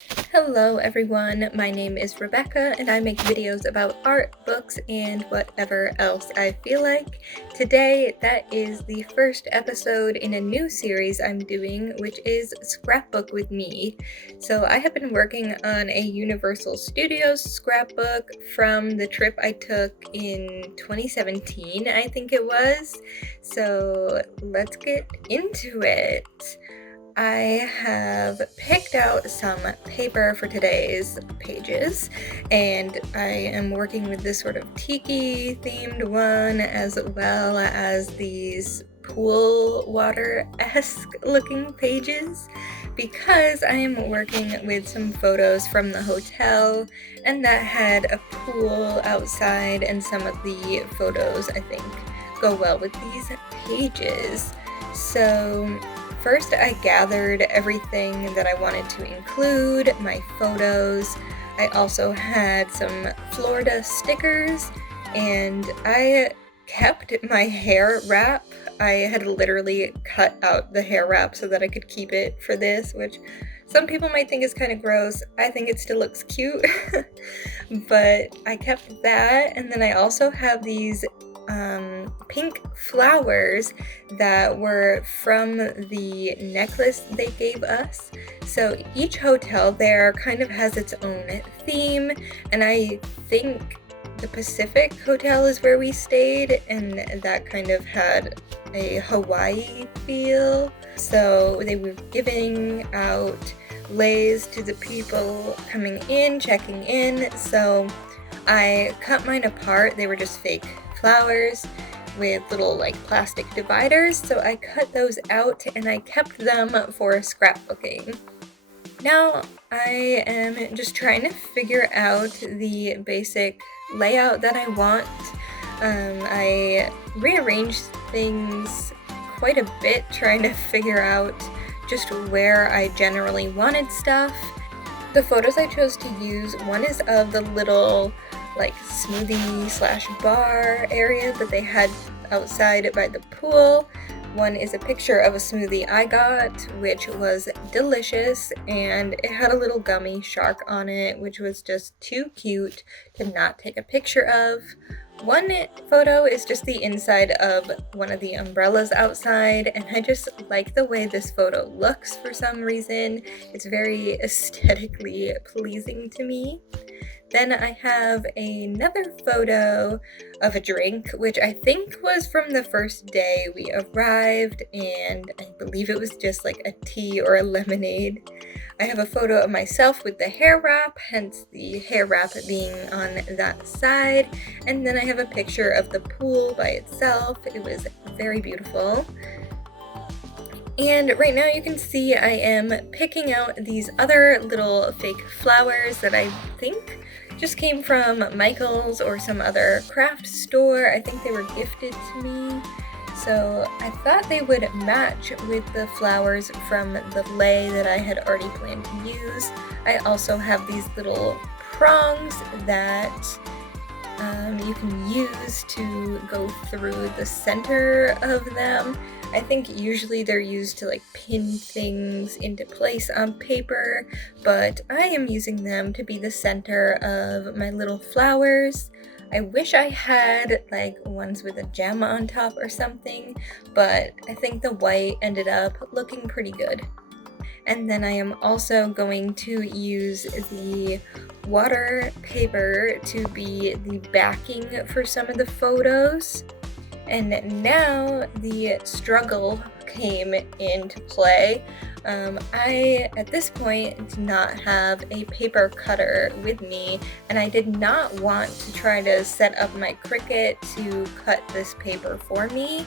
Hello everyone, my name is Rebecca and I make videos about art, books, and whatever else I feel like. Today, that is the first episode in a new series I'm doing, which is Scrapbook with me. So I have been working on a Universal Studios scrapbook from the trip I took in 2017, I think it was. So let's get into it. I have picked out some paper for today's pages, and I am working with this sort of tiki themed one as well as these pool water-esque looking pages because I am working with some photos from the hotel, and that had a pool outside, and some of the photos I think go well with these pages. So first, I gathered everything that I wanted to include, my photos. I also had some Florida stickers, and I kept my hair wrap. I had literally cut out the hair wrap so that I could keep it for this, which some people might think is kind of gross. I think it still looks cute, but I kept that. And then I also have these pink flowers that were from the necklace they gave us. So each hotel there kind of has its own theme, and I think the Pacific Hotel is where we stayed, and that kind of had a Hawaii feel. So they were giving out leis to the people coming in, checking in. So I cut mine apart. They were just fake flowers with little plastic dividers, so I cut those out and I kept them for scrapbooking. Now I am just trying to figure out the basic layout that I want. I rearranged things quite a bit trying to figure out just where I generally wanted stuff. The photos I chose to use, one is of the little smoothie / bar area that they had outside by the pool. One is a picture of a smoothie I got, which was delicious, and it had a little gummy shark on it, which was just too cute to not take a picture of. One photo is just the inside of one of the umbrellas outside, and I just like the way this photo looks for some reason. It's very aesthetically pleasing to me. Then I have another photo of a drink, which I think was from the first day we arrived, and I believe it was just like a tea or a lemonade. I have a photo of myself with the hair wrap, hence the hair wrap being on that side. And then I have a picture of the pool by itself. It was very beautiful. And right now you can see I am picking out these other little fake flowers that I think just came from Michael's or some other craft store. I think they were gifted to me. So I thought they would match with the flowers from the lei that I had already planned to use. I also have these little prongs that you can use to go through the center of them. I think usually they're used to pin things into place on paper, but I am using them to be the center of my little flowers. I wish I had ones with a gem on top or something, but I think the white ended up looking pretty good. And then I am also going to use the water paper to be the backing for some of the photos. And now the struggle came into play. I, at this point, did not have a paper cutter with me, and I did not want to try to set up my Cricut to cut this paper for me.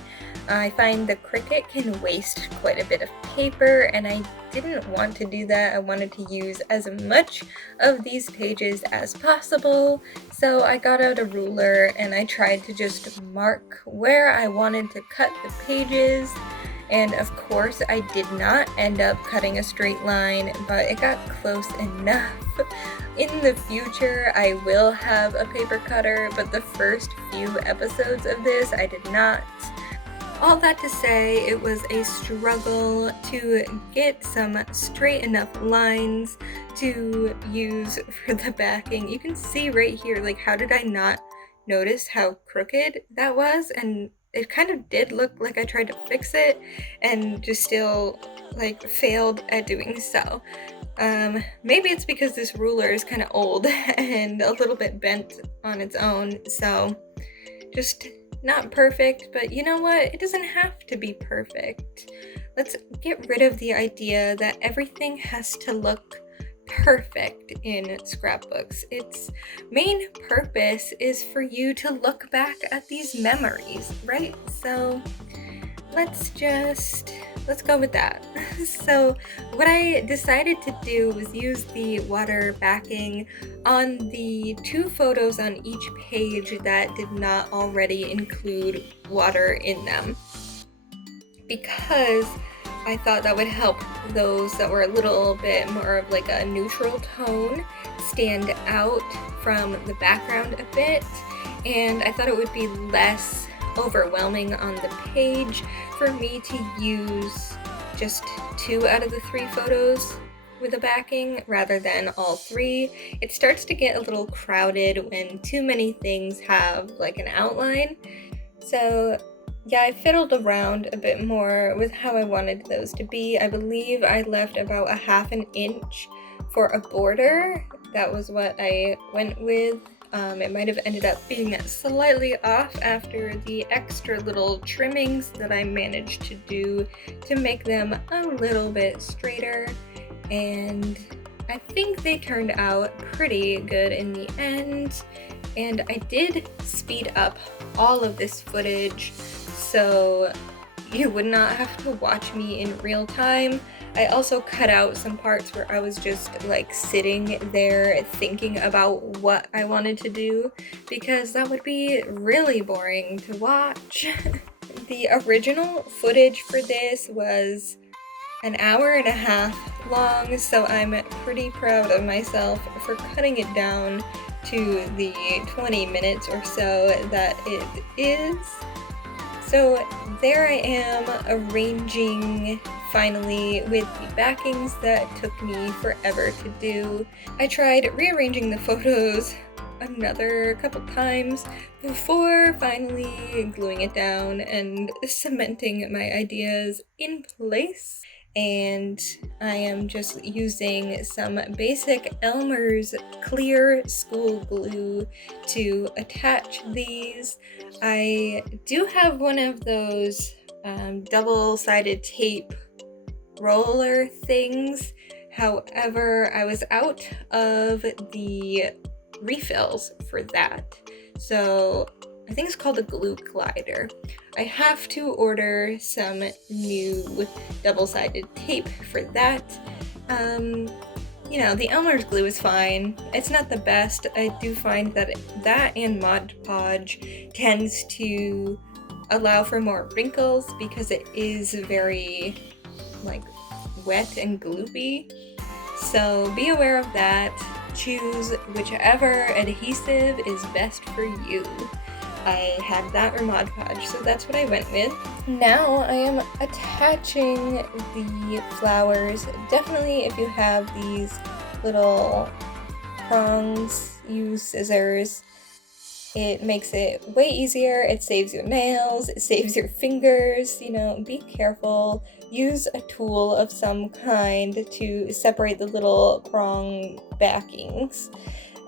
I find the Cricut can waste quite a bit of paper, and I didn't want to do that. I wanted to use as much of these pages as possible, so I got out a ruler and I tried to just mark where I wanted to cut the pages. And of course, I did not end up cutting a straight line, but it got close enough. In the future, I will have a paper cutter, but the first few episodes of this, I did not. all that to say, it was a struggle to get some straight enough lines to use for the backing. You can see right here, like, how did I not notice how crooked that was? And it kind of did look like I tried to fix it and just still like failed at doing so. Maybe it's because this ruler is kind of old and a little bit bent on its own, so just not perfect, but you know what? It doesn't have to be perfect. Let's get rid of the idea that everything has to look perfect in scrapbooks. Its main purpose is for you to look back at these memories, right? So let's go with that. So what I decided to do was use the water backing on the 2 photos on each page that did not already include water in them, because I thought that would help those that were a little bit more of like a neutral tone stand out from the background a bit, and I thought it would be less overwhelming on the page for me to use just 2 out of the 3 photos with a backing rather than all 3. It starts to get a little crowded when too many things have like an outline. So yeah, I fiddled around a bit more with how I wanted those to be. I believe I left about a 1/2 inch for a border. That was what I went with. It might have ended up being slightly off after the extra little trimmings that I managed to do to make them a little bit straighter, and I think they turned out pretty good in the end. And I did speed up all of this footage so you would not have to watch me in real time. I also cut out some parts where I was just like sitting there thinking about what I wanted to do, because that would be really boring to watch. The original footage for this was an 1.5 hours long, so I'm pretty proud of myself for cutting it down to the 20 minutes or so that it is. So there I am arranging finally with the backings that took me forever to do. I tried rearranging the photos another couple times before finally gluing it down and cementing my ideas in place. And I am just using some basic Elmer's clear school glue to attach these. I do have one of those double-sided tape roller things. However, I was out of the refills for that. So I think it's called a glue glider. I have to order some new double-sided tape for that. You know, the Elmer's glue is fine. It's not the best. I do find that that and Mod Podge tends to allow for more wrinkles because it is very like wet and gloopy. So be aware of that. Choose whichever adhesive is best for you. I had that or Mod Podge, so that's what I went with. Now I am attaching the flowers. Definitely if you have these little prongs, use scissors. It makes it way easier. It saves your nails, it saves your fingers, you know, be careful. Use a tool of some kind to separate the little prong backings.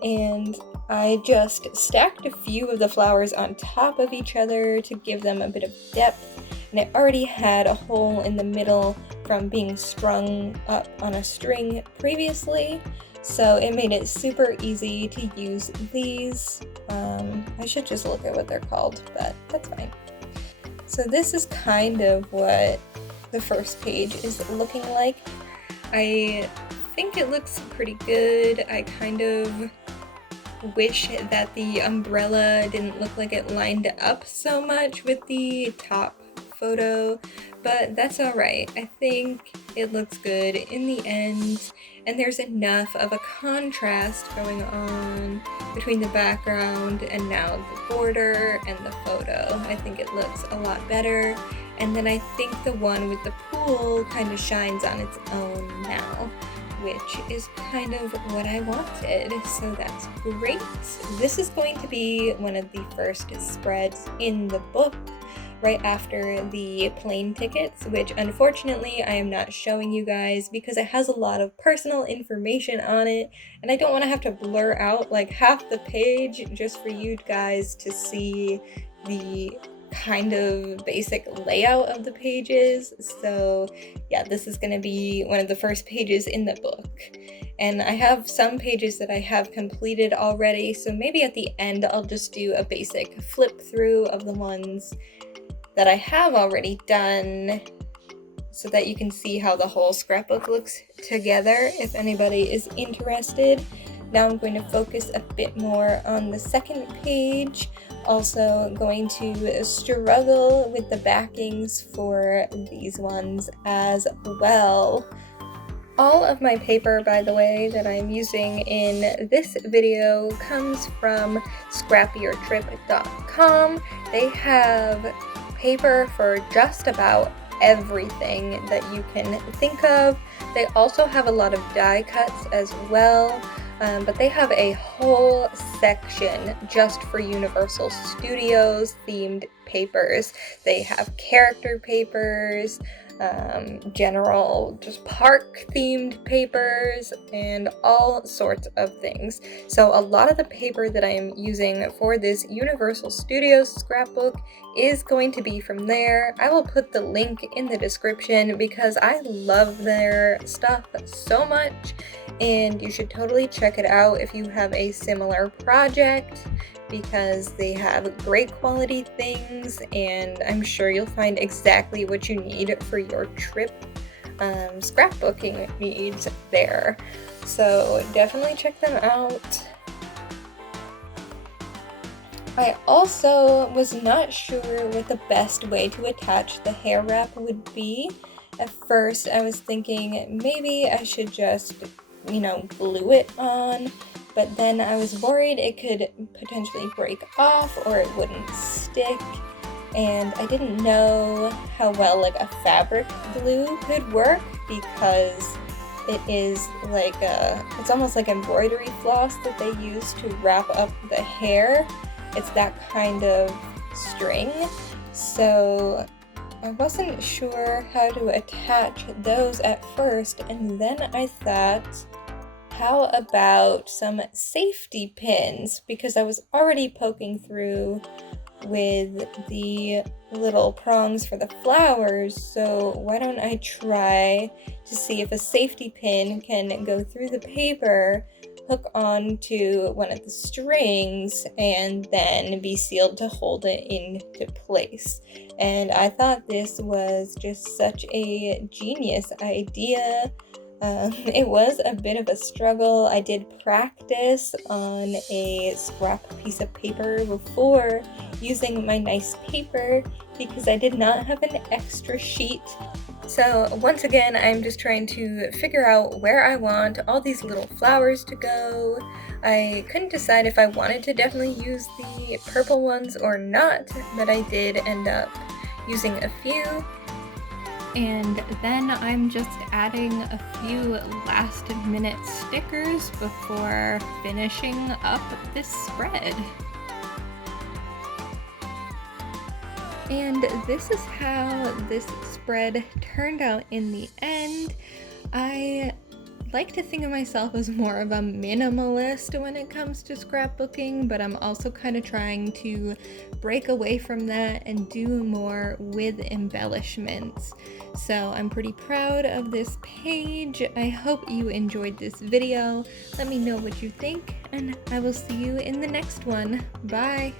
And I just stacked a few of the flowers on top of each other to give them a bit of depth, and it already had a hole in the middle from being strung up on a string previously, so it made it super easy to use these. I should just look at what they're called, but that's fine. So this is kind of what the first page is looking like. I think it looks pretty good. I kind of wish that the umbrella didn't look like it lined up so much with the top photo, but that's alright. I think it looks good in the end, and there's enough of a contrast going on between the background and now the border and the photo. I think it looks a lot better, And then I think the one with the pool kind of shines on its own now, which is kind of what I wanted, so that's great. This is going to be one of the first spreads in the book, right after the plane tickets, which unfortunately I am not showing you guys because it has a lot of personal information on it, and I don't want to have to blur out like half the page just for you guys to see the kind of basic layout of the pages. So yeah, this is going to be one of the first pages in the book. And I have some pages that I have completed already, so maybe at the end I'll just do a basic flip through of the ones that I have already done so that you can see how the whole scrapbook looks together if anybody is interested. Now I'm going to focus a bit more on the second page. Also going to struggle with the backings for these ones as well. All of my paper, by the way, that I'm using in this video comes from scrapyourtrip.com. They have paper for just about everything that you can think of. They also have a lot of die cuts as well. But they have a whole section just for Universal Studios themed papers. They have character papers, general just park themed papers, and all sorts of things. So a lot of the paper that I am using for this Universal Studios scrapbook is going to be from there. I will put the link in the description because I love their stuff so much, and you should totally check it out if you have a similar project because they have great quality things, and I'm sure you'll find exactly what you need for your trip scrapbooking needs there. So definitely check them out. I also was not sure what the best way to attach the hair wrap would be. At first I was thinking maybe I should just, glue it on, but then I was worried it could potentially break off or it wouldn't stick, and I didn't know how well like a fabric glue could work because it is like it's almost like embroidery floss that they use to wrap up the hair. It's that kind of string, so I wasn't sure how to attach those at first, and then I thought, how about some safety pins? Because I was already poking through with the little prongs for the flowers, so why don't I try to see if a safety pin can go through the paper, hook onto one of the strings, and then be sealed to hold it into place. And I thought this was just such a genius idea. It was a bit of a struggle. I did practice on a scrap piece of paper before using my nice paper because I did not have an extra sheet. So once again, I'm just trying to figure out where I want all these little flowers to go. I couldn't decide if I wanted to definitely use the purple ones or not, but I did end up using a few. And then I'm just adding a few last minute stickers before finishing up this spread. And this is how this spread turned out in the end. I like to think of myself as more of a minimalist when it comes to scrapbooking, but I'm also kind of trying to break away from that and do more with embellishments. So I'm pretty proud of this page. I hope you enjoyed this video. Let me know what you think, and I will see you in the next one. Bye!